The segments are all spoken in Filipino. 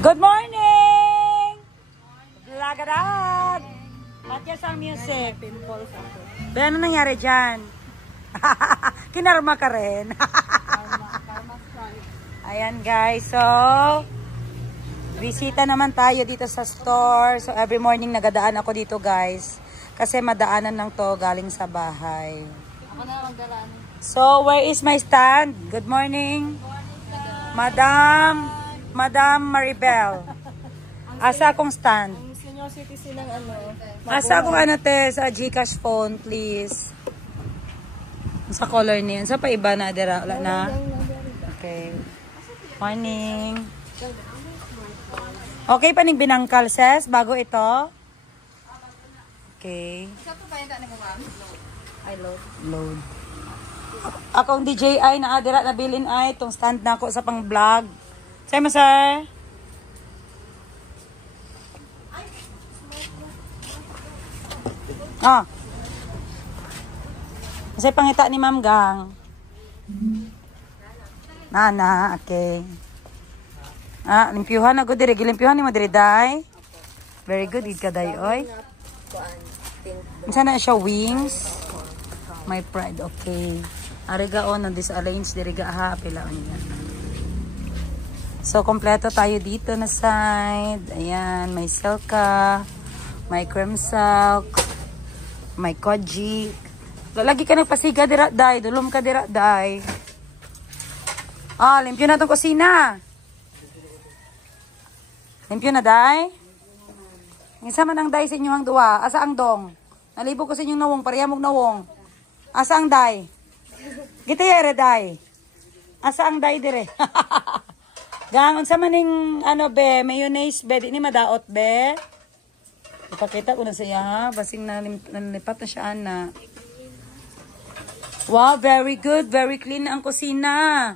Good morning! Lagadad! Matiyas ang music. Pimples ako. Ba, ano nangyari dyan? Kinarma ka rin. Karma strike. Ayan guys, so bisita naman tayo dito sa store. So every morning nagadaan ako dito guys. Kasi madaanan lang to galing sa bahay. Ako na magdalaan. So where is my stand? Good morning. Madam Maribel. Asa akong stand? Ang senior citizen ng ano. Asa akong ano te sa GCash phone please. Sa color niyan. Sa pa iba na dira wala na. Okay. Morning. Okay pa ning binangkal ses bago ito. Okay. I love. Load. Akong DJI na adira na bilin ay itong stand na ako sa pang vlog. Say mo sir. Ah. Kasi pangita ni Ma'am Gang. Nana, okay. Ah, limpyuhan na ko diri. Gilimpiuhan ni mo diri day. Very good, id ka day oy. Isa na siya wings. My pride, okay. Ariga on disarrange diri ga ha pila niya. So kompleto tayo dito na side. Ayan, may silka, may cream silk, may koji. Lagi ka nagpasiga dira day, dulom ka dira day. Ah, limpyo na tong kusina. Limpyo na day. Isa man ang day sa inyong duwa. Asa ang dong? Nalibo ko sa inyong nawong, pareha mong nawong. Asa ang day? Gita yere day. Asa ang day dire? Gangon sa maning ano be, mayonnaise be, di ni madaot be. Ipakita ko na siya ha, basing nalipat na siya na. Wow, very good, very clean ang kusina.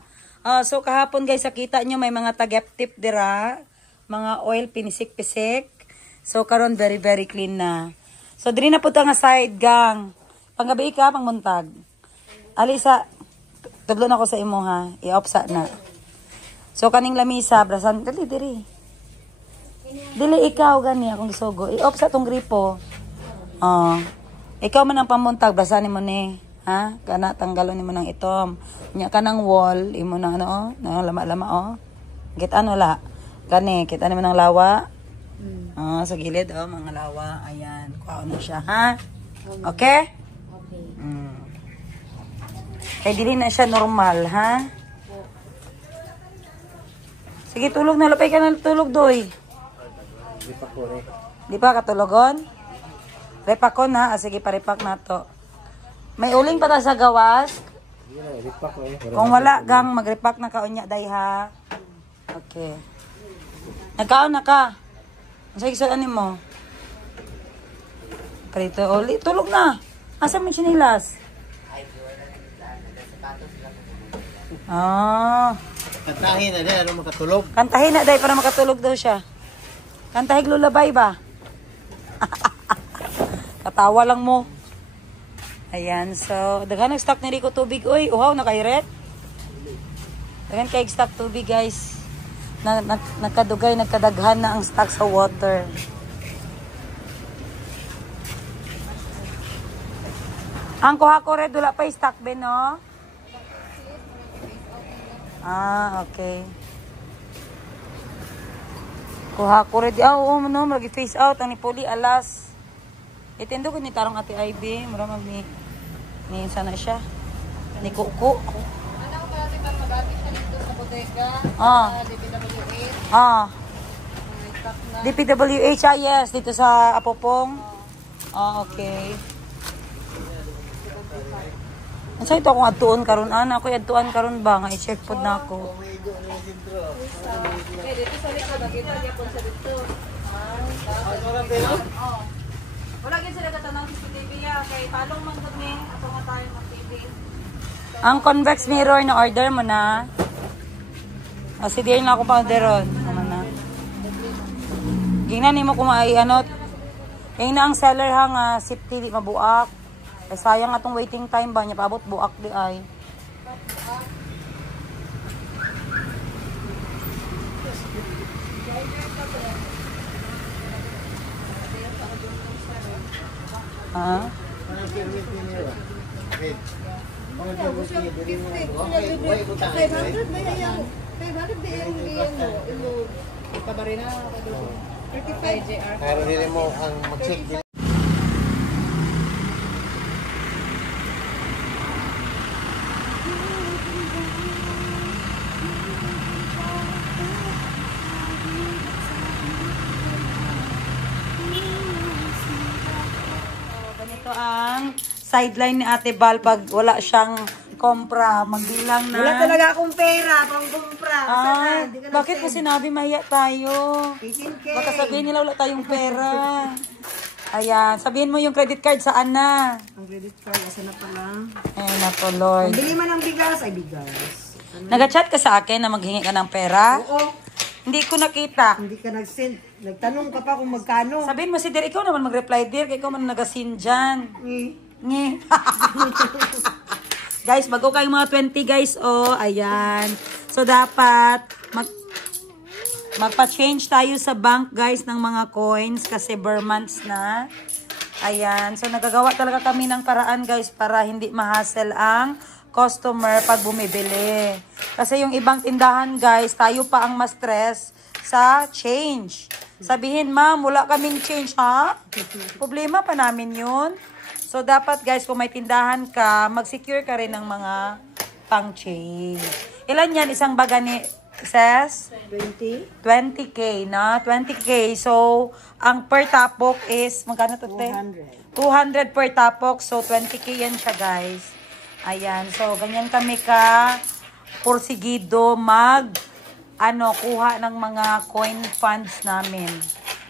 So kahapon guys, nakita nyo may mga tagep-tip dira, mga oil pinisik-pisik. So karon very very clean na. So diri na puta nga side gang. Panggabi ka pangmuntag. Alisa, tublo na ko sa imo ha. I-offsa na. So kaning lamisa, brasan dali diri. Dili ikaw gani akong gisugo. I-offsa tong gripo. Ikaw man ang pamuntag, brasan mo ni, ha? Kana tanggalon nimo nang itom. Nya kanang wall, imo na ano, na lama-lama oh. Git ano la? Kani, kita nimo nang lawa. Sa gilid oh, mga lawa. Ayan, kuha na siya, ha? Okay? Okay. Kaya dili na siya normal, ha? Sige, tulog na. Lapay ka na tulog, doy. Di pa katulogon? Repakon, ha? Sige, paripak na to. May uling pa ta sa gawas? Kung wala, gang, magrepak na kaunya, day, ha? Okay. Nagkaon na ka. Sige, saan mo? Parito, uli. Tulog na. Asa mo sinilas? Kantahin na din, ano makatulog? Kantahin na day para makatulog daw siya. Kantahig lulabay ba? Katawa lang mo. Ayan, so daghan nag-stock ni Rico tubig. Uy, uhaw na kay Red. Daghan kay stock tubig guys. Nagkadugay, nagkadaghan na ang stock sa water. Ang kuha ko Red, wala pa stock ben, no? Okay. Kuha ko rin. No, mag-face out. Ang nipuli, alas. Itindo ko ni tarong ate Ivy. Mura ni sana siya. Ni Kuko. Ano ko natin pang mag-atin siya dito sa bodega? DPWH. DPWH, yes. Dito sa Apopong. Okay. Sa ito akong adtuon karon ana ako adtuan karon ba nga i-check pod na ako. Dito sa likod nakita niya po sa dito. Wala gyud sila katanang CCTV ya kay palong man gud ni ato nga tayo ng TV. Ang convex mirror na order mo na. Sige na ako pa orderon. Ano na. Gingnan nimo kung ay ano. Yung na ang seller ha nga safety di mabuak. Eh, sayang atong waiting time ba niya paabot buak di ay. Ha? Pero hindi mo ang mag-check din. Ganito ang sideline ni Ate Bal pag wala siyang kompra. Magbilang na. Wala talaga akong pera pang kumpra. Ah, bakit mo sinabi mahiya tayo? 18K. Baka sabihin nila wala tayong pera. Ayan, sabihin mo yung credit card saan na? Ang credit card, asa na pala? Ay, naku, Lord. Bili man ng bigas, ay bigas. Nag-chat ka sa akin na maghingi ka ng pera? Oo, Hindi ko nakita. hindi ka nag-send. Nagtanong ka pa kung magkano. Sabihin mo si Dir, ikaw naman mag-reply, Dir. Ikaw man nag-send dyan. Ngi. Guys, bago kayong mga 20 guys, oh, ayan. So, dapat magpa-change tayo sa bank guys ng mga coins kasi bare months na. Ayan. So, nagagawa talaga kami ng paraan guys para hindi ma-hassle ang customer pag bumibili. Kasi yung ibang tindahan guys, tayo pa ang ma-stress sa change. Sabihin, ma'am, wala kaming change, ha? Problema pa namin yun. So, dapat guys, kung may tindahan ka, mag-secure ka rin ng mga pang-change. Ilan yan? Isang baga ni Ses? 20? 20K na. 20K. So, ang per tapok is, magkano to, te? 200 per tapok. So, 20K yan siya, guys. Ayan. So, ganyan kami ka porsigido kuha ng mga coin funds namin.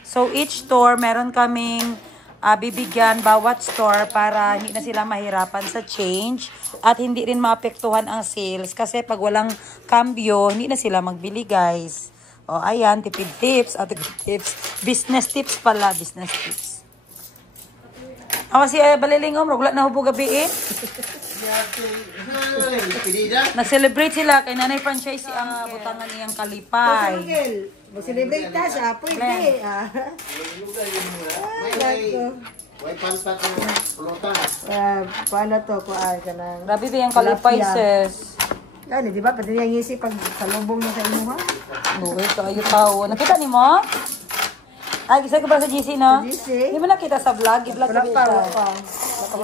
So, each store, meron kaming bibigyan bawat store para hindi na sila mahirapan sa change at hindi rin maapektuhan ang sales kasi pag walang cambio, hindi na sila magbili, guys. O, ayan, tipid tips, business tips pala, business tips. Ako si Balilingom, wala na hubog gabi eh. Nag-celebrate sila kay Nanay Franchise ang butangan niyang kalipay. Mag-celebrate ka siya, pwede. May pantat ng pulutan. Paano to? Kuhaan ka ng... Grabe ba yung kalipay, sis? Yan, di ba? Pati niya ngisi pag salubong niya sa inyo, ha? Buhay ka, ayo tao. Nakita ni mo? Ay, gisa ko ba sa GC, no? GC? Hindi mo nakita sa vlog? I-vlog Wala ko pa, wala siya. pa.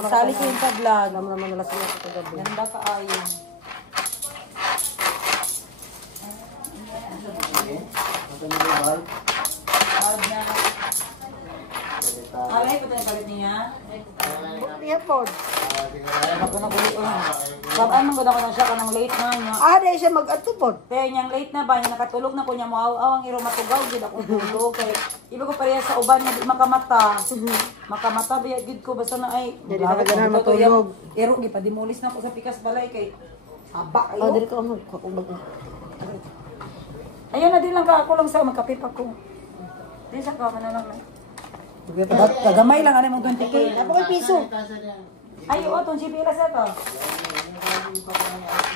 Isali ko yun sa vlog. Alam naman nila sila sa kagabi. Ganda ka ayon. Alay, pati na galit niya. Niya po. Ako na gulit ko. Babaan man ganda ko na siya kanang late na niya. Dahil siya mag-atupod. Kaya niyang late na ba, niya nakatulog na ko niya maaw-aw ang iro matugaw, gid ako tulog. Kaya iba ko pareha sa uban na di makamata. Makamata ba gid ko basta na ay. Hindi na ganahan matulog. Iro gi pa dimulis na ko sa pikas balay kay haba ayo. Dili ko magkakubag. Ayun na din lang ka ako lang sa magkapip ako. Di sa ka na lang. Kagamay lang ano mong 20K. Ako kay piso. Ay, oo, itong GPS na to.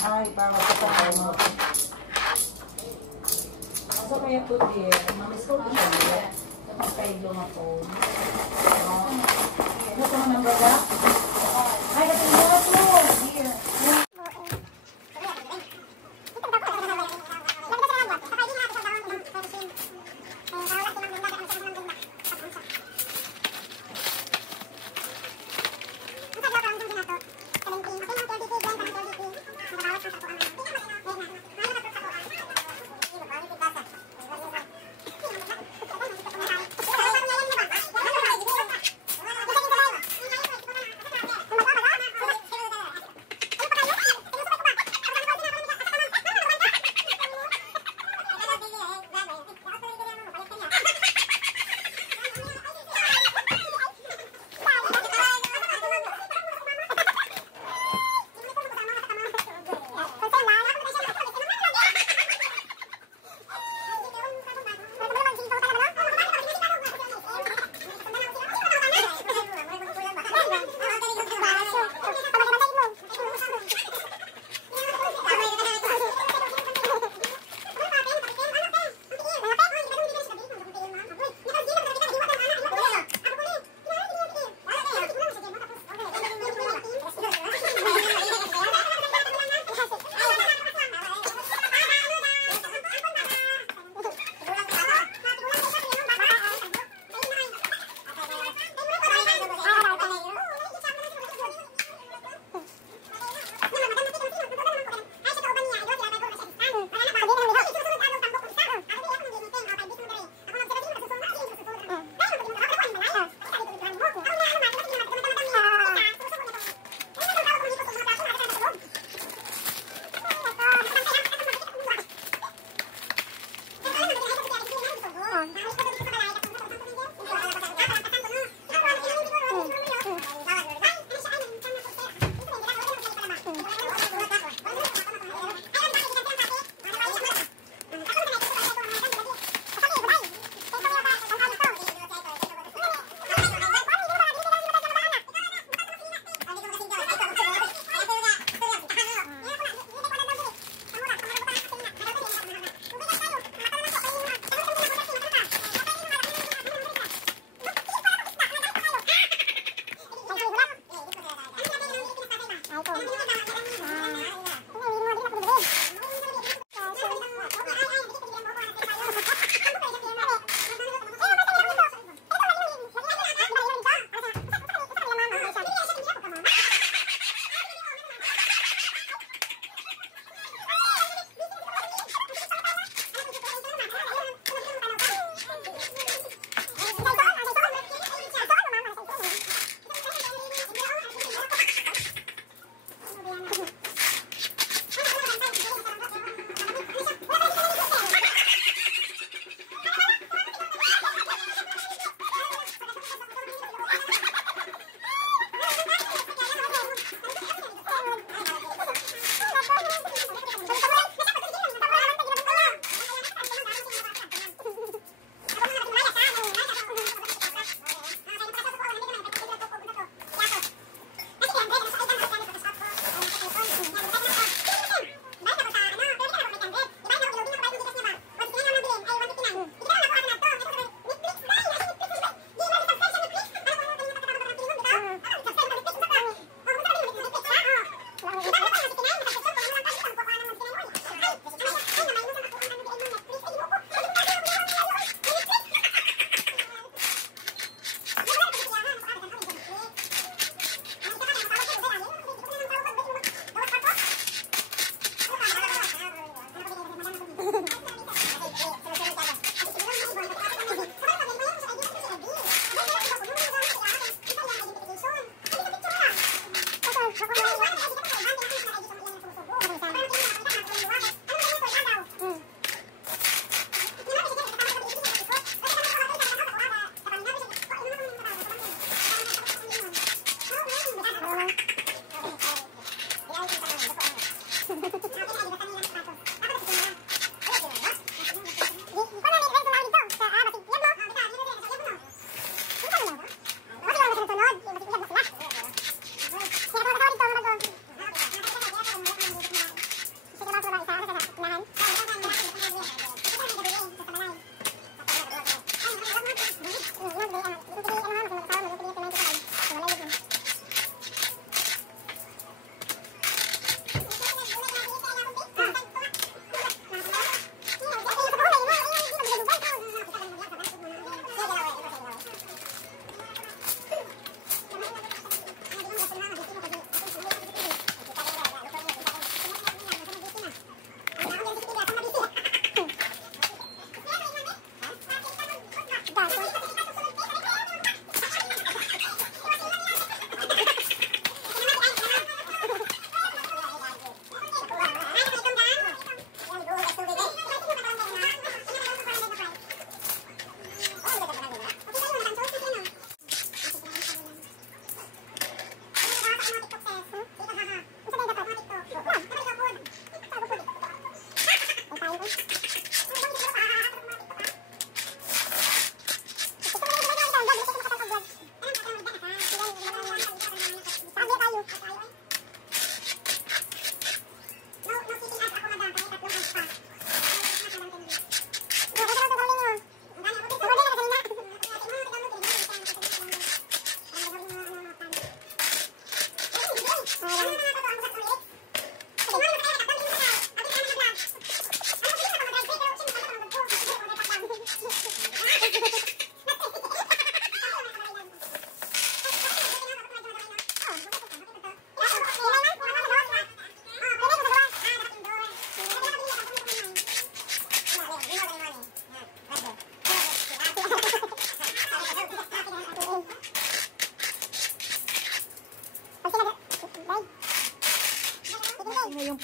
Ay, para sa mo. Aso kaya po din. Mamiss ko din siya. Tapos kayo lang ako. Ano ko naman baga? Ay, kasi mo na to. Here.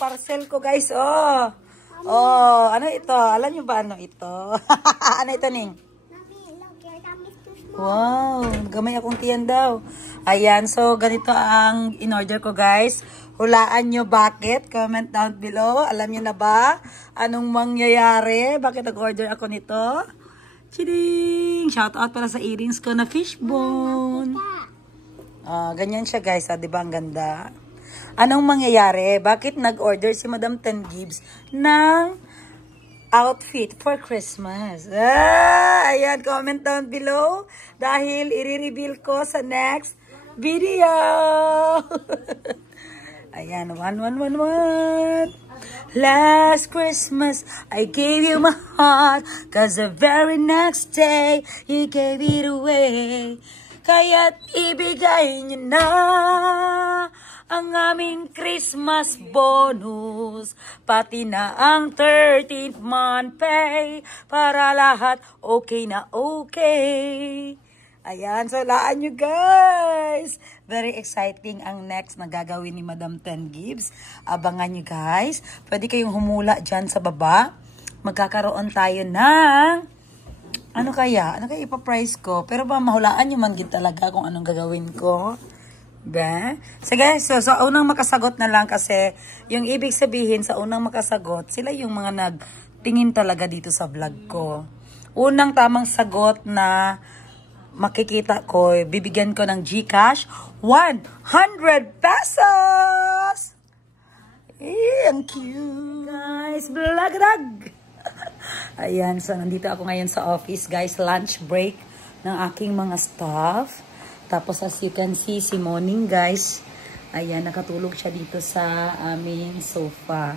parcel ko, guys. Oh. Oh, ano ito? Alam niyo ba ano ito? Ano ito, Ning? Wow, gamay akong tiyan daw. Ayan, so ganito ang in-order ko, guys. Hulaan nyo bakit? Comment down below. Alam nyo na ba? Anong mangyayari? Bakit nag-order ako nito? Chiding! Shout out pala sa earrings ko na fishbone. Ganyan siya, guys. Diba ang ganda? Anong mangyayari? Bakit nag-order si Madam Ten Gibbs ng outfit for Christmas? Ayan, comment down below dahil i-reveal ko sa next video. Ayan, 1111. Last Christmas, I gave you my heart, 'cause the very next day, you gave it away. Kaya't ibigay niyo na ang aming Christmas bonus, pati na ang 13th month pay, para lahat okay na okay. Ayan, so laan nyo, guys. Very exciting ang next na gagawin ni Madam Ten Gibbs. Abangan nyo, guys. Pwede kayong humula dyan sa baba. Magkakaroon tayo ng ano kaya ipa-price ko? Pero ba mahulaan nyo man talaga kung anong gagawin ko? Ba? Sige, so unang makasagot na lang kasi yung ibig sabihin sa unang makasagot, sila yung mga nagtingin talaga dito sa vlog ko. Unang tamang sagot na makikita ko, bibigyan ko ng GCash 100 pesos! Ang cute! Guys, vlog! Ayan, so nandito ako ngayon sa office, guys. Lunch break ng aking mga staff. Tapos as you can see, si Morning, guys. Ayan, nakatulog siya dito sa aming sofa.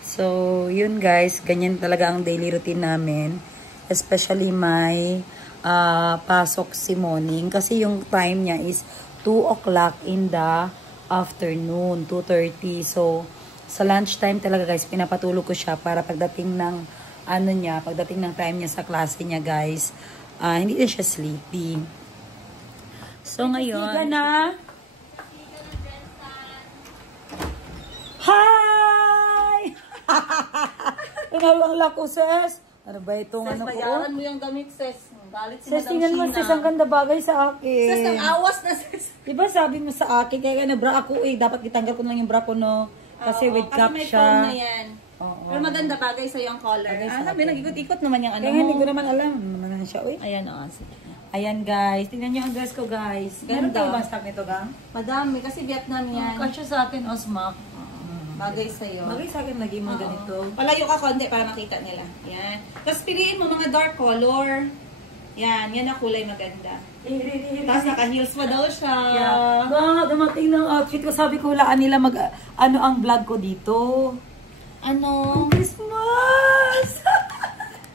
So, yun guys, ganyan talaga ang daily routine namin. Especially my pasok si Morning. Kasi yung time niya is 2 o'clock in the afternoon, 2:30. So, sa lunchtime talaga guys, pinapatulog ko siya para pagdating ng pagdating ng time niya sa klase niya guys, hindi na siya sleepy. So ngayon, Higa na. Hi! Ang lako, sis. Ano ba itong Sis, bayaran mo yung gamit, sis. Galit si Sis, Madam tingnan mo, Sheena. sis, ang ganda bagay sa akin. Sis, ang awas na, sis. Diba sabi mo sa akin, kaya nabra ako dapat itanggal ko na lang yung bra ko, no? Kasi with cap may siya. phone na yan. Oo. Pero maganda bagay sa'yo ang color. Sabi, nag-ikot-ikot naman yung ano Kaya mo. hindi ko naman alam. Ano naman siya, uy. Ayan, sige. Ayan, guys. Tingnan niyo ang dress ko, guys. Meron Ganda. tayo bang stock nito, gang? Madami, kasi Vietnam yan. Kasya sa akin, Osmak. Bagay sa'yo. Bagay sa akin lagi mga ganito. Palayo ka konti para makita nila. Yan. Tapos piliin mo mga dark color. Yan ang kulay maganda. Tapos naka-heels pa daw siya. Yeah. Dumating ng outfit ko. Sabi ko, hulaan nila ano ang vlog ko dito. Ano? Christmas!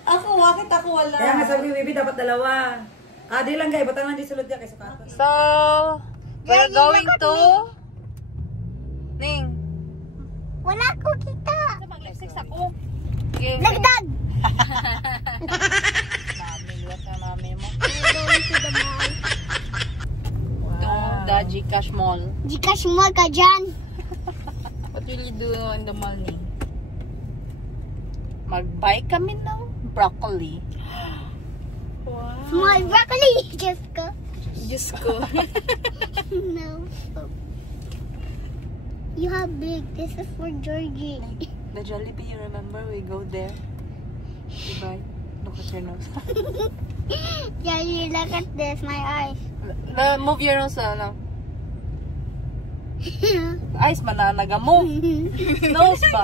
Bakit ako wala? Kaya nga sabi, baby, dapat dalawa. Di lang guys, batang lang di sulod niya kaysa kato. So, we're going to... Ning. Wala ko kita. Mag-lipsticks ako. Lagdag! Mami, luwat na mami mo. We're going to the mall. To the Gcash Mall. Gcash mall ka dyan. What will you do in the mall, Ning? Mag-buy kami ng broccoli. Wow. Small broccoli. Just go. Diyos ko. No. You have big. This is for Georgie. The Jollibee, you remember? We go there. Diba? Look at your nose. Georgie, look at this. My eyes. Move your nose, ano? Eyes, mananaga mo. Nose ba?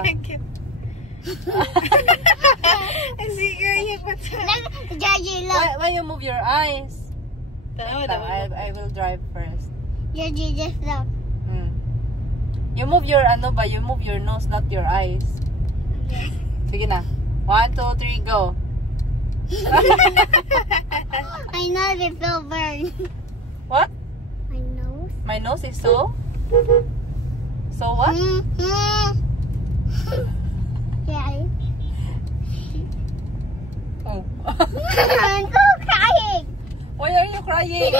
Georgie, look. When you move your eyes. I will drive first. Georgie, just look. You move your you move your nose, not your eyes. Sige na. 1, 2, 3, go. My nose is so burned. What? My nose? My nose is so? So what? Yeah. Oh. I'm so crying. Why are you crying?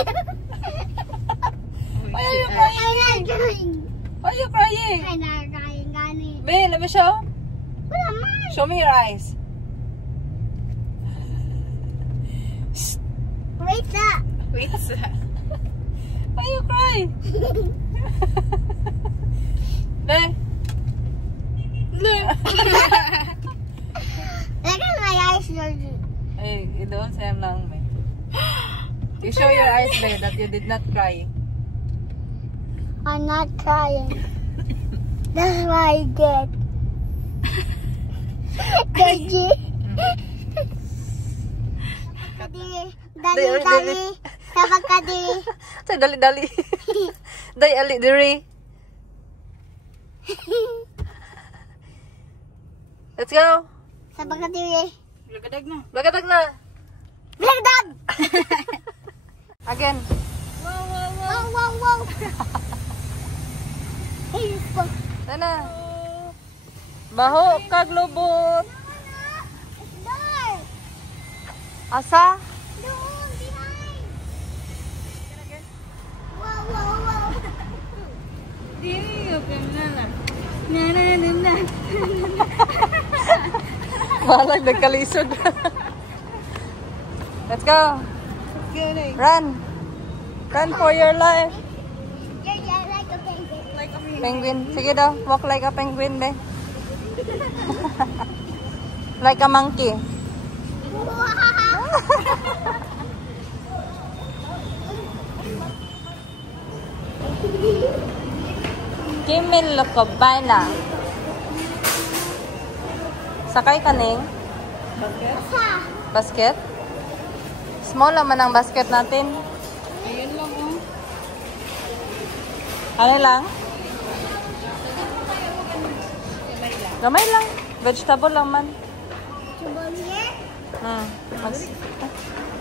Why are you crying? I'm not crying. Why are you crying? I'm not crying, Gani. Ben, let me show. Wala man. Show me your eyes. Wait that. Wait, why you cry? Ben. Look at my eyes, Georgie. Hey, you don't say I'm lang, man. You show your eyes, Ben, that you did not cry. I'm not crying. That's what I did. Georgie. Dali. Sabag ka dili. Say, dali. Day, ali, diri. Let's go. Sabag ka dili. Lagadag na. Lagadag. Again. Wow. Hey, fuck. Sana. Baho kag lubot. It's dark. Asa? Doon, behind. Wow. Malag nagkalisod. Let's go. Run for your life. Georgie, I like a penguin. Penguin. Sige daw. Walk like a penguin, be. Like a monkey. Kimi Lukobana. Sakay ka ning? Basket? Small naman ang basket natin. Ayun lang, oh. Ano lang? Gamay lang. Vegetable lang man. Vegetable here? Mas...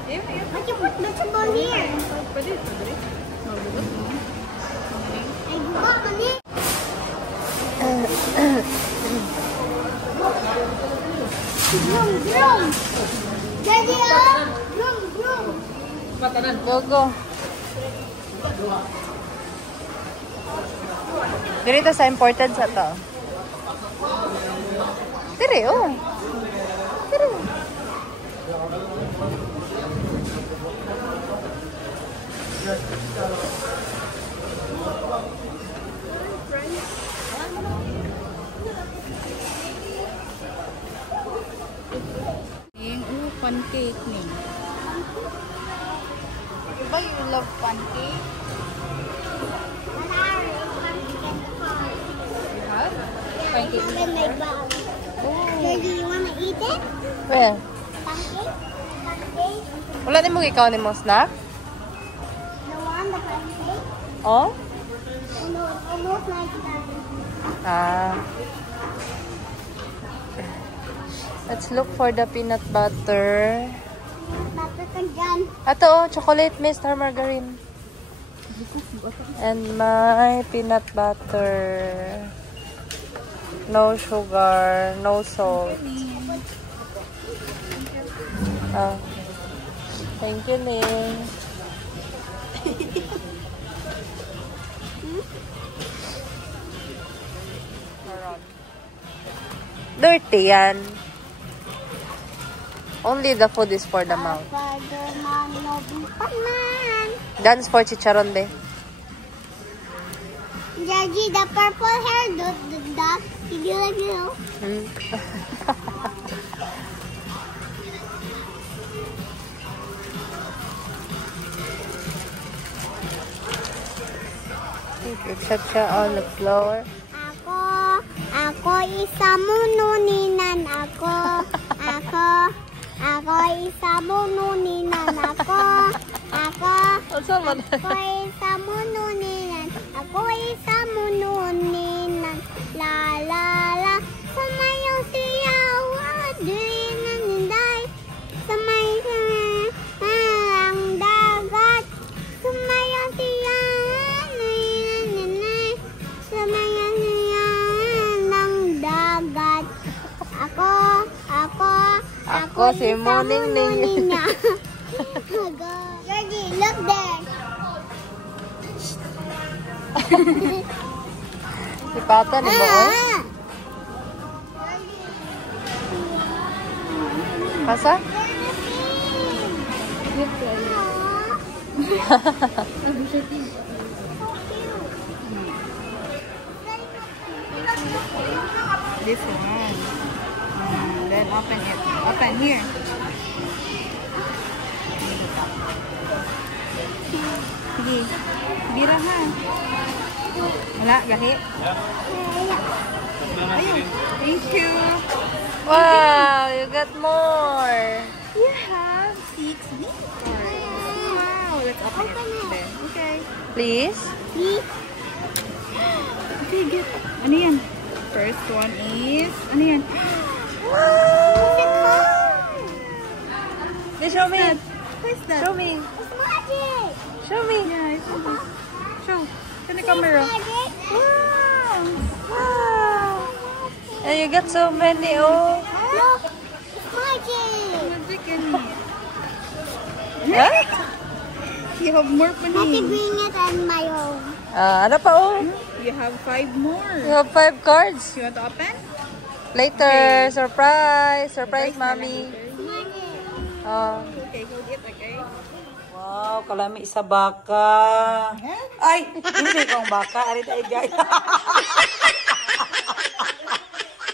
Why you put vegetable here? Ay, buka ka ni. Vroom. Daddy, vroom. Go. Dito sa imported sa to. Dire, oh. Dire. Yung pancake ni. Diba you love pancake? Pancake. Daddy, you wanna eat it? Well, Pancake? wala din mo ikaw ni mo snack? The one, the pancake? Oh? No, it's almost like that. Let's look for the peanut butter. Butter ka dyan. Ato, oh, chocolate Mr. Margarine. And my peanut butter. No sugar, no salt. Thank you, Ning. Dirty yan. Only the food is for the mouth. Dance for chicharon de. Judgy, the purple hair, the duck, you. Cha-cha on the floor. Ako isa mununinan ako isa mununinan ako isa mununinan la la la sumayong siyaw adinaninday sumayong ang dagat sumayong siyaw adinaninday sumayong Ako si Morning Ning. Georgie, look there. Si Pata ni mo, oh. Pasa? This one. Then open it. Open here. Sige. Bira ha. Wala, gahi. Ayun. Thank you. Wow, you got more. You have 6 Wow, let's open it then. Okay. Please. Okay, get. Ano yan? First one is, ano yan? Show me. What's that? Show me. It's magic. Show me. Yeah, it's this. Show. Can the camera? Magic. Wow. Wow. And you got so many. Oh. Look, it's magic. Magic in here. Huh? You have more I can panin. bring it in my home. Ano pa oh? You have 5 more. You have 5 cards. You want to open? Later. Surprise. Surprise, mommy. Magic. Oh. Okay, hold it, okay? Wow, kalami isa baka. Ay, hindi kong baka. Arit ay guys.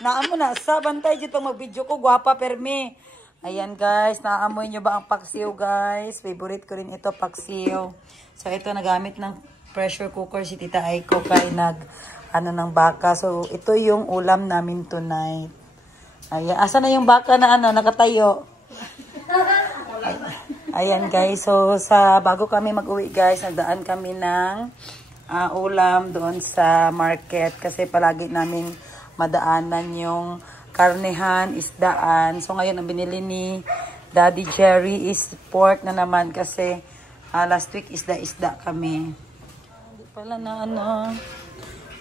Naamo na sa bantay dito pag mag-video ko, gwapa permi. Ayan guys, naamoy nyo ba ang paksiw guys? Favorite ko rin ito, paksiw. So ito nagamit ng pressure cooker si Tita Aiko kay ng baka. So ito yung ulam namin tonight. Ayan, asa na yung baka na nakatayo? Ayan guys, so bago kami mag-uwi guys, nagdaan kami ng ulam doon sa market kasi palagi namin madaanan yung karnehan, isdaan. So ngayon ang binili ni Daddy Jerry is pork na naman kasi last week isda kami. Hindi pala na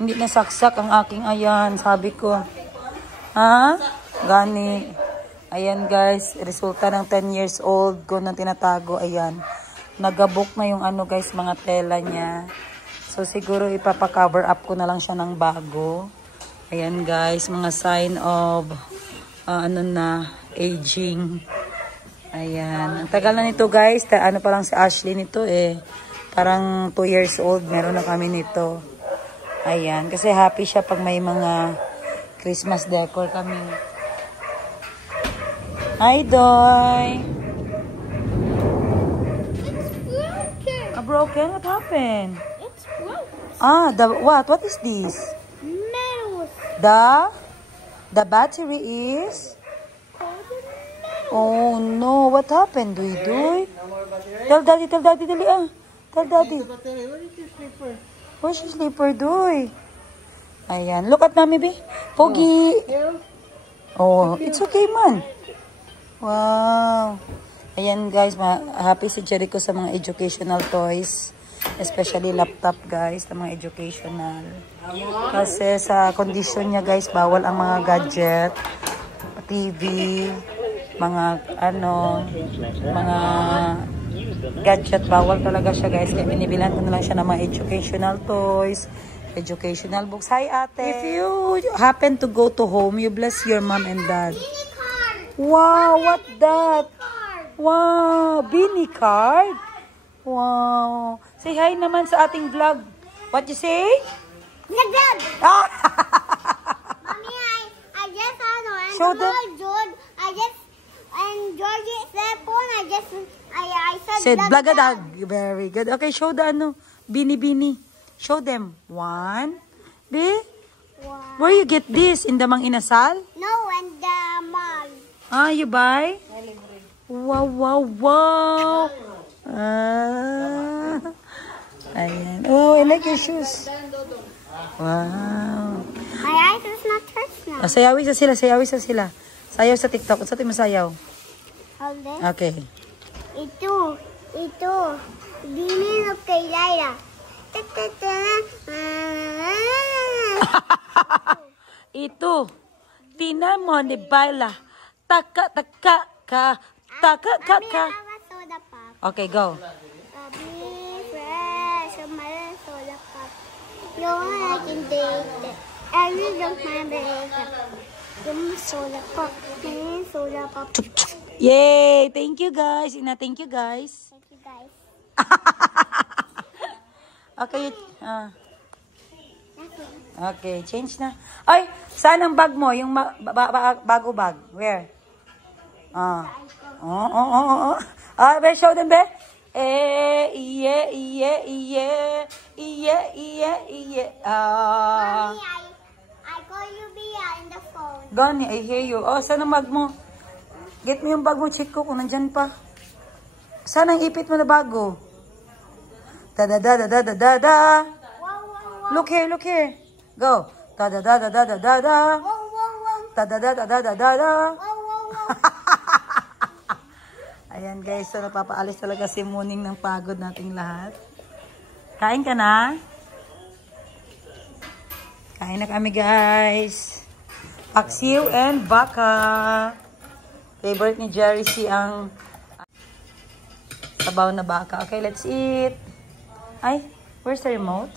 hindi na saksak ang aking ayan, sabi ko. Ha? Gani. Ayan guys, resulta ng 10 years old ko na tinatago. Ayan, nagabok na yung guys, mga tela niya. So siguro ipapa-cover up ko na lang siya ng bago. Ayan guys, mga sign of aging. Ayan, ang tagal na nito guys. Pa lang si Ashley nito parang 2 years old meron na kami nito. Ayan, kasi happy siya pag may mga Christmas decor kami. Hi, Doy. It's broken. Broken? What happened? It's broken. What is this? Metal. The battery is? Oh no, what happened, Doy? Tell daddy, dali Tell daddy. Where is your slipper? Where's your slipper, Doy? Ayan, look at Mami, be. Pogi. Oh, it's okay, man. Wow. Ayan guys, happy si Jericho sa mga educational toys. Especially laptop guys, sa mga educational. Kasi sa condition niya guys, bawal ang mga gadget, TV, mga mga gadget, bawal talaga siya guys. Kaya binibilhan ko na lang siya ng mga educational toys, educational books. Hi ate. If you happen to go to home, you bless your mom and dad. Wow, what that? Wow, Beanie card. Wow. Say hi naman sa ating vlog. What you say? Vlog. Ah! Mommy, I just had one. Show them. George, and George's phone, I Said said blagadag. Very good. Okay, show the Beanie. Show them. 1. B. Wow. Where you get this? In the Mang Inasal? No, and the mall. You buy? Wow. Ayan. Oh, I like your shoes. Wow. My eyes is not touched now. Sayawi sa sila. Sayaw sa TikTok. Sa mo sayaw? Hold it. Okay. Ito. Dinin of kay Lyra. Ito. Tina mo ni Baila. Taka ka. Soda pop. Okay, go. Be fresh. Soda pop. I can take it. I really don't mind it. Soda pop. Soda pop. Yay! Thank you guys. Ina, thank you guys. Thank you guys. Okay. Nothing. Okay, change na. Ay, saan ang bag mo? Yung bago bag. Where? Oh. Be, show them, be. Iye. Mommy, I call you Bia in the phone. Gani, I hear you. Oh, saan ang bag mo? Get mo yung bag mo, Chico, kung nandyan pa. Saan ang ipit mo na bago? Da. Wow. Look here. Go. Da. Wow. Da. Wow. Ayan guys, so napapaalis talaga si Muning ng pagod nating lahat. Kain ka na? Kain na kami guys. Paksiw and baka. Favorite ni Jerry si ang sabaw na baka. Okay, let's eat. Ay, where's the remote?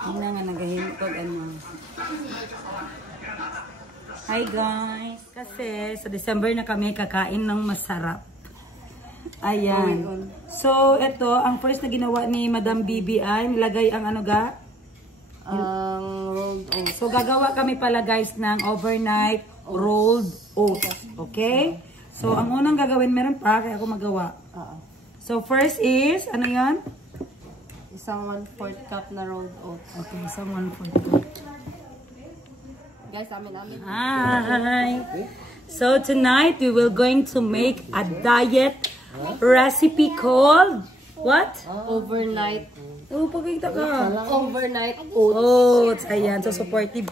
Hindi na nga nagahintog Hi guys! Kasi sa December na kami kakain ng masarap. Ayan. So, ito, ang first na ginawa ni Madam Bibi ay nilagay ang ano ga? Rolled oats. So, gagawa kami pala guys ng overnight rolled oats. Okay? So, ang unang gagawin, meron pa, kaya ako magawa. So, first is, ano yan? Isang 1/4 cup na rolled oats. Okay, isang 1/4 cup. Guys, amin. Hi! So, tonight, we will going to make a diet recipe called, what? Overnight. Oh, pagkita ka. Overnight oats. Oats. Ayan. So, supportive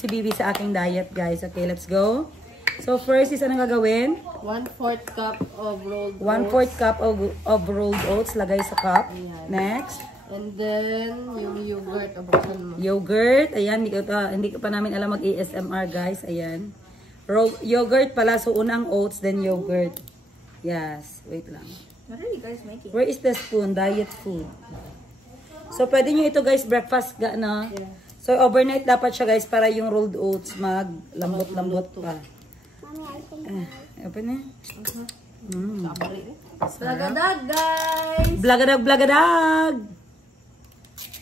si Bibi sa aking diet, guys. Okay, let's go. So, first is anong gagawin? 1/4 cup of rolled oats. 1/4 cup of rolled oats. Lagay sa cup. Next. And then, yung yogurt. Buksan mo. Yogurt. Ayan, hindi ko pa namin alam mag-ASMR, guys. Ayan. Yogurt pala. So, unang oats, then yogurt. Yes. Wait lang. What are you guys making? Where is the spoon? Diet food. So, pwede nyo ito, guys, breakfast, no? Yeah. So, overnight dapat siya, guys, para yung rolled oats maglambot-lambot pa. Mommy, I think Open na. Blagadag, guys! Blagadag!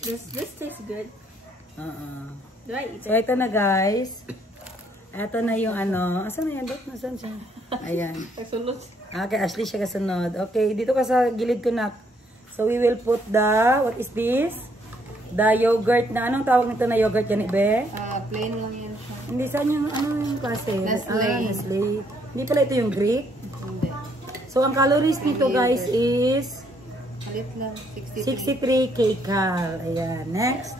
This tastes good. Do I eat So, ito na, guys. Ito na yung ano. Asan na yan? Nasaan siya? Ayan. Okay, Ashley siya kasunod. Okay, dito ka sa gilid ko na. So, we will put what is this? The yogurt na. Anong tawag nito na yogurt yan, Ibe? Plain lang yan siya. Hindi, saan yung, ano yung klase? Nestle. Nestle. Hindi pala ito yung Greek. Hindi. So, ang calories nito, guys, is Halit lang. 63 kcal. Ayan. Next.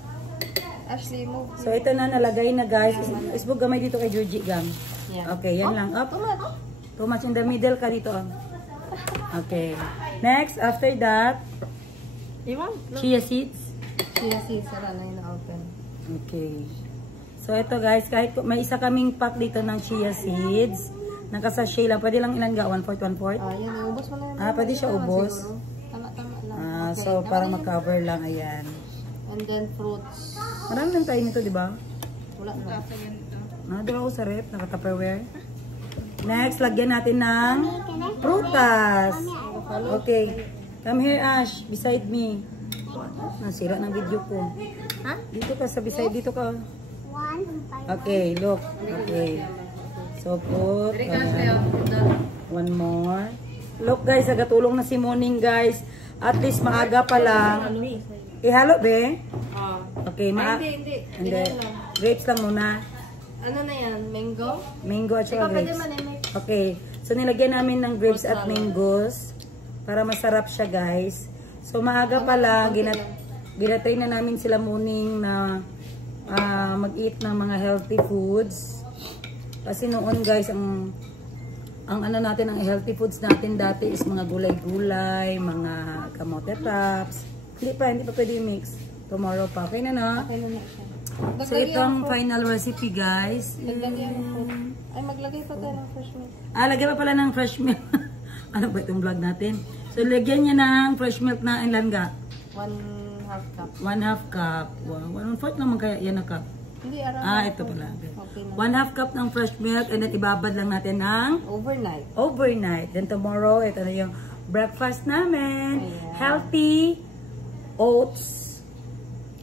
Ashley, move. So, ito na nalagay na, guys. Isbog gamay dito kay Georgie Gam. Yeah. Okay, yan lang. Up. Too much in the middle ka dito. Okay. Next, after that, chia seeds. Chia seeds. Wala na yung na-open. Okay. So, ito guys, kahit may isa kaming pack dito ng chia seeds. Nakasashay lang. Pwede lang ilan ga? 1/4, 1/4? Yan. Ubos mo na yan. Pwede siya ubos. Tama lang. So, para mag-cover lang. Ayan. And then fruits. Marami lang tayo nito, di ba? Wala na. Di ba ako sa rep? Naka-tupperware. Next, lagyan natin ng prutas. Okay. Come here, Ash. Beside me. Nasira ng video ko. Dito ka sa beside. Dito ka. Okay, look. Okay. So, put. One more. Look, guys. Agatulong na si Morning, guys. At least maaga pa lang. Ihalo, be? Okay, Hindi. Grapes lang muna. Ano na yan? Mango? Mango at saka grapes. Okay. So, nilagyan namin ng grapes at mangoes para masarap siya, guys. So, maaga pala, ginatry na namin sila Morning na mag-eat ng mga healthy foods. Kasi noon, guys, ang ano natin, ang healthy foods natin dati is mga gulay-gulay, mga kamote tops. Hindi pa pwede mix. Tomorrow pa. Okay na na? Okay na siya. So, itong final recipe, guys. Ay, maglagay pa tayo ng fresh milk. Lagyan pa pala ng fresh milk. Ano ba itong vlog natin? So, lagyan niya ng fresh milk na ilan ga? 1/2 1/2 cup. 1/2 cup. Wow, 1/4 naman kaya yan na cup. Hindi, around. Ah, ito pala. Okay na. 1/2 cup ng fresh milk and then ibabad lang natin ng overnight. Then tomorrow, ito na yung breakfast namin. Ayan. Healthy oats.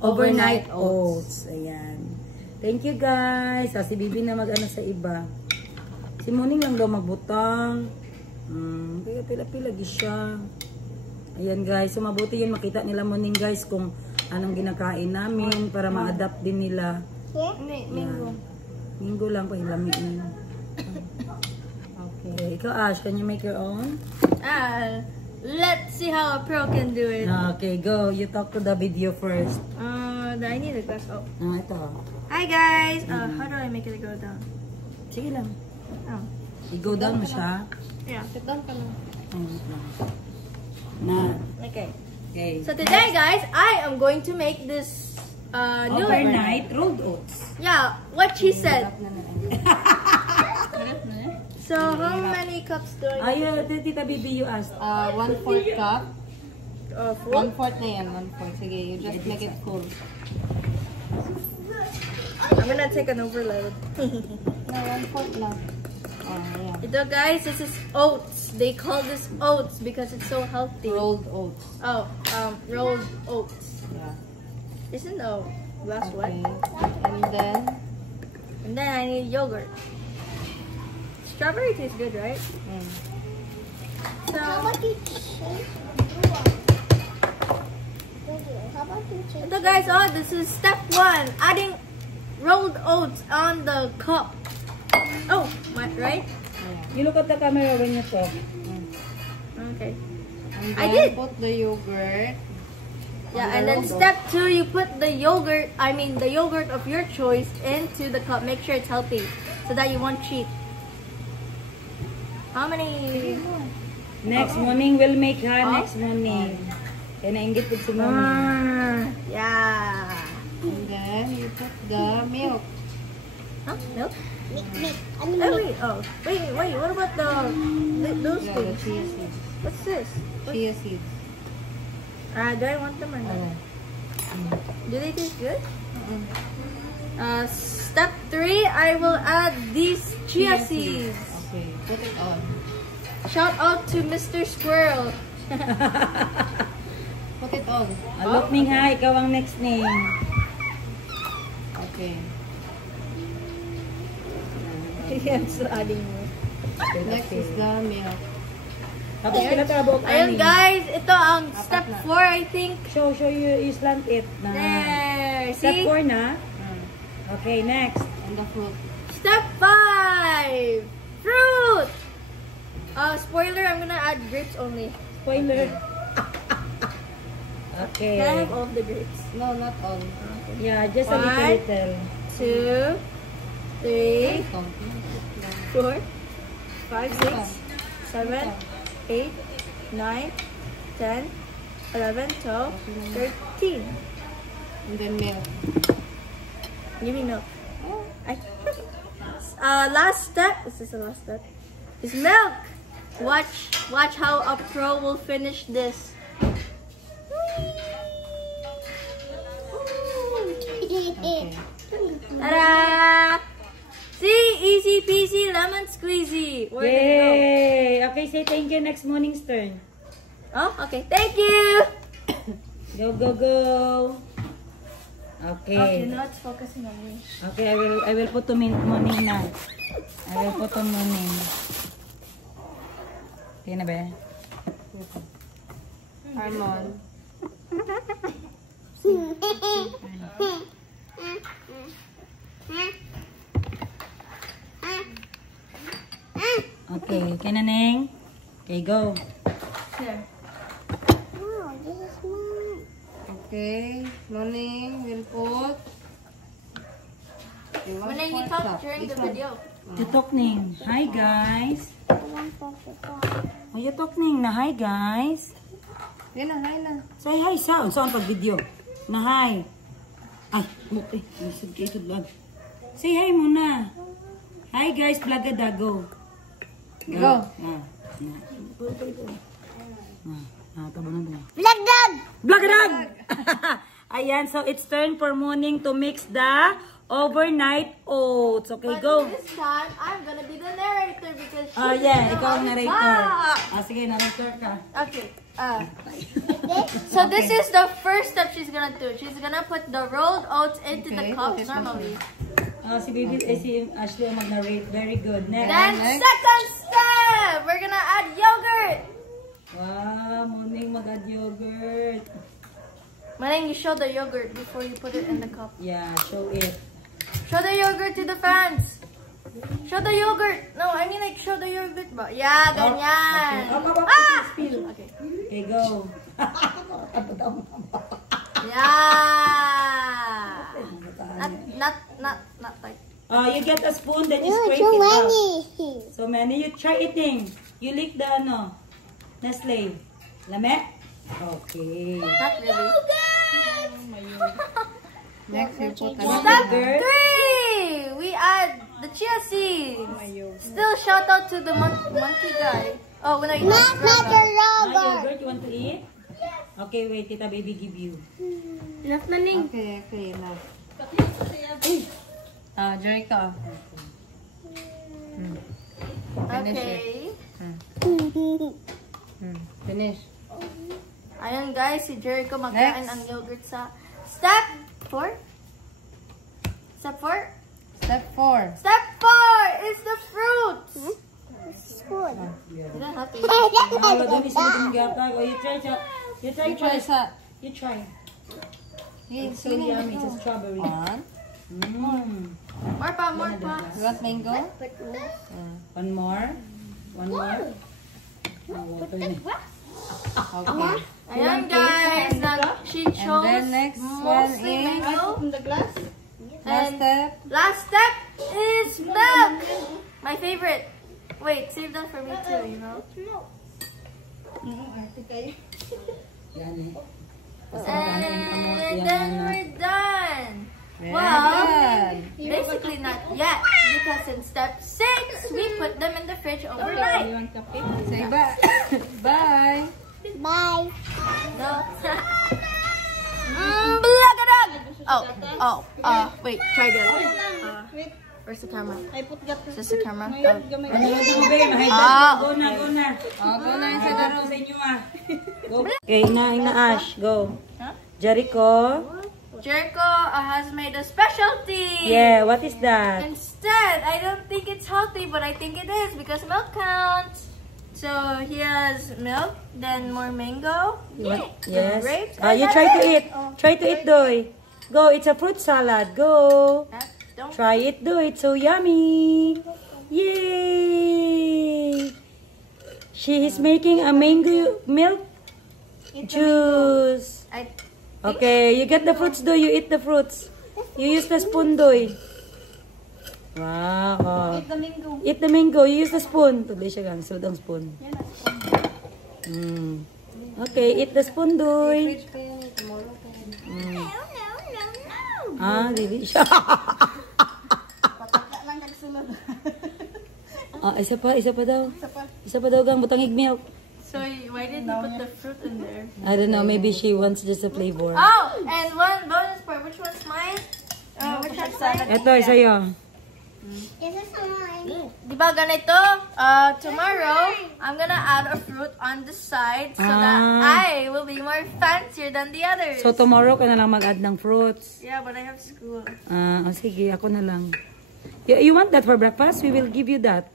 Overnight oats. Ayan. Thank you guys. Si Bibi na mag-ano sa iba. Si Muning lang daw magbutang. Kaya pila-pila siya. Ayan guys. So mabuti yun. Makita nila Muning guys kung anong ginakain namin para ma-adapt din nila. Mango. Minggo lang pa hilamig na. Okay. Ikaw Ash, can you make your own? Let's see how a pro can do it. Okay, go. You talk to the video first. I need a glass. Oh. Ito. Hi guys. How do I make it go down? Sige lang. Oh. I-go down mo siya. Yeah. Sit down ka lang. Wait lang. Na. Okay. Okay. So today, guys, I am going to make this new Overnight rolled oats. Yeah, what she said. So how many cups do I need? Ay, Tita Bibi, you asked. 1/4 cup. Full? 1/4 na yan, 1/4. Sige, you just make it cool. I'm gonna take an overload. No, 1/4 lang. Yeah. Ito guys, this is oats. They call this oats because it's so healthy. Rolled oats. Oh, rolled oats. Yeah. Isn't the glass wet? Okay. And then I need yogurt. Strawberry tastes good, right? So, How about you change? How about you change? ito guys, this is step 1. Adding rolled oats on the cup. Oh, right? You look at the camera when you talk. Okay. And I then did. put the yogurt. Yeah, and then step 2, you put the yogurt, the yogurt of your choice into the cup. Make sure it's healthy so that you won't cheat. How many? Next morning, we'll make next morning. Kaya nainggit ko si Mami. Yeah. And then you put the milk. Huh? Milk? Milk. Oh, wait. Oh, wait. What about those Yeah, the things? chia seeds. What's this? Chia seeds. Do I want them or not? Do they taste good? Step 3, I will add these chia seeds. Okay, put it on. Shout out to Mr. Squirrel. Put it on. Look, Ning ha, ikaw ang next name. Okay. Yes, adding more. Next is the milk. Tapos pila tabo Ayun guys, ito ang step 4 I think. Show you slant it. Na. There, Step see? 4 na. Okay, next. And the fruit. Step 5, fruit. Spoiler, I'm gonna add grapes only. Spoiler. Okay. Can I have all of the grapes? No, not all. Yeah, just a little One. little. 2, 3, Don't. 4, 5, 6, 7, 8, 9, 10, 11, 12, 13. And then milk. Give me milk. Last step. Is this the last step? Is milk. Watch how a pro will finish this. Okay. Ta-da! See, easy peasy lemon squeezy. Where did it Yay! Okay, say thank you. Next morning's turn. go? Oh, okay. Thank you. Go, go, go. Okay, Okay. now it's focusing on me. Okay, I will put to morning na. I will put to morning. Okay na ba? Harmon. Okay, okay na Neng? Okay, go. Here. Oh, this is mine. Okay. Morning, we'll put. When you talk during the video. You talk Neng. Hi guys. Oh, you talk Neng na hi guys. Yan na, hi na. Say hi sa. Saan pag video? Na hi. Ay, buti. Nasod kayo ito vlog. Say hi muna. Hi guys, vlogada, go. Go. Ah. Tabangan mo. Black dog! Black dog! Ayan, so it's turn for Muning to mix the overnight oats. Okay, But go. this time, I'm gonna be the narrator because she's Oh, yeah, the ikaw ang one narrator. back. Sige, narrator ka. Okay. So this is the first step she's gonna do. She's gonna put the rolled oats into the cups normally. Si Ashley ang mag-narrate. Very good. Next. Then second step, we're gonna add yogurt. Wow, Muning mag-add yogurt. Manang, you show the yogurt before you put it in the cup. Yeah, show it. Show the yogurt to the fans. Show the yogurt. No, I mean like show the yogurt ba? Yeah, ganyan. Okay. Okay. Okay, go. Yeah. Not like. You get a spoon, then you Oh, scrape too it out. many. So many. You try eating. You lick the Nestle. Lame? Okay. Not really. Next, you put Step 3! We add the chia seeds. Still shout out to the monkey guy. Oh, when I Not your yogurt. Yogurt, you want to eat? Okay, wait. Tita baby give you. Enough na ning. Okay, enough. Jericho. Okay. Finish. Ayan guys, si Jericho magkain ang yogurt sa step 4. Step 4? Step 4. Step 4 is the fruits. Spoon. You don't have to. Don't is eating gatag. Oh, you try. You try. You try. It's so yummy. It's a strawberry. More pa. You want mango? One more. Water na. Okay. Ayan guys, she chose then next one mostly is- mango. Last step. Last step is milk. My favorite. Wait, save that for me too, you know? Yan eh. And then we're done. Very Well, good. basically not yet, because in step 6, we put them in the fridge overnight. Say bye. Bye. Bye. No. Blagadog! Wait, try this. Where's the camera? Is this the camera? Go na. Go na sa Sa inyo Go. Okay, ina Ash. Go. Jericho. Jericho has made a specialty. Yeah, what is that? Instead, I don't think it's healthy, but I think it is because milk counts. So he has milk, then more mango, Yes. grapes. You try to eat. Try to eat, Doy. Go, it's a fruit salad. Go. Don't. Try it, Doy. It's so yummy. Yay! She is making a mango milk juice. Okay, you get the fruits, Doy. You eat the fruits. You use the spoon, Doy. Wow. Eat the mango. Eat the mango. You use the spoon. Tuloy siya gang. Sulod ang spoon. Okay, eat the spoon, Doy. Dili siya. Isa pa daw. Isa pa daw gang butangig milk. So why did you put the fruit in there? I don't know, maybe she wants just a flavor. Oh, and one bonus part. Which one's mine? Which one's mine? Ito, sa'yo. This is mine. Diba ganito? Tomorrow, I'm gonna add a fruit on the side so that I will be more fancier than the others. So, tomorrow ka na lang mag-add ng fruits. Yeah, but I have school. Sige, ako na lang. You want that for breakfast? We will give you that.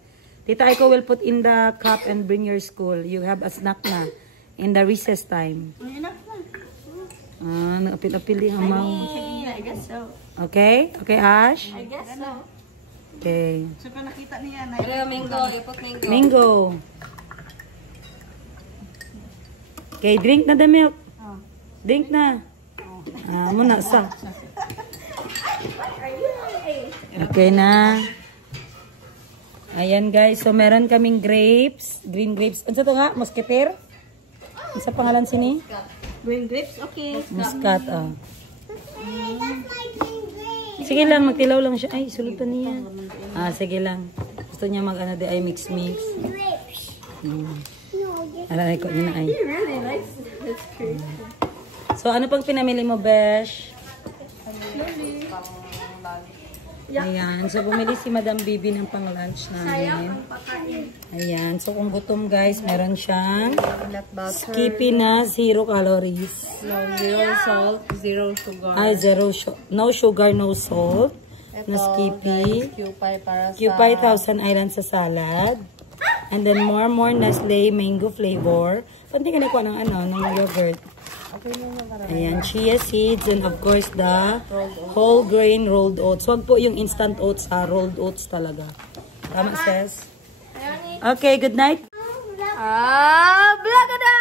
Tita Aiko will put in the cup and bring your school. You have a snack na in the recess time. Nakapil-apil yung amaw. I guess so. Okay? Okay, Ash? I guess so. Okay. Mango. You put mango. Mango. Okay, drink na the milk. Drink na. Muna sa. Okay na. Ayan guys, so meron kaming grapes, green grapes. Ano sa ito nga? Musketeer? Ano sa pangalan sini? Green grapes? Okay. Muscat, Sige lang, magtilaw lang siya. Ay, sulutan niya. Sige lang. Gusto niya mag-ano di ay mix-mix. Grapes. No, Alalay ko niya na ay. He really likes his creation. So, ano pang pinamili mo, Besh? Ayan. So, bumili si Madam Bibi ng pang-lunch namin. Ayan. So, kung gutom, guys, meron siyang Skippy na 0 calories. No, 0 salt, 0 sugar. Ay, no sugar, no salt. Na Skippy. Cupay para sa... Cupay Thousand Island sa salad. And then more Nestle mango flavor. Pwede ka na kuha ng ng yogurt. Ayan, chia seeds and of course the whole grain rolled oats. Wag po yung instant oats, rolled oats talaga. Tama, sis? Okay, good night. Blagada!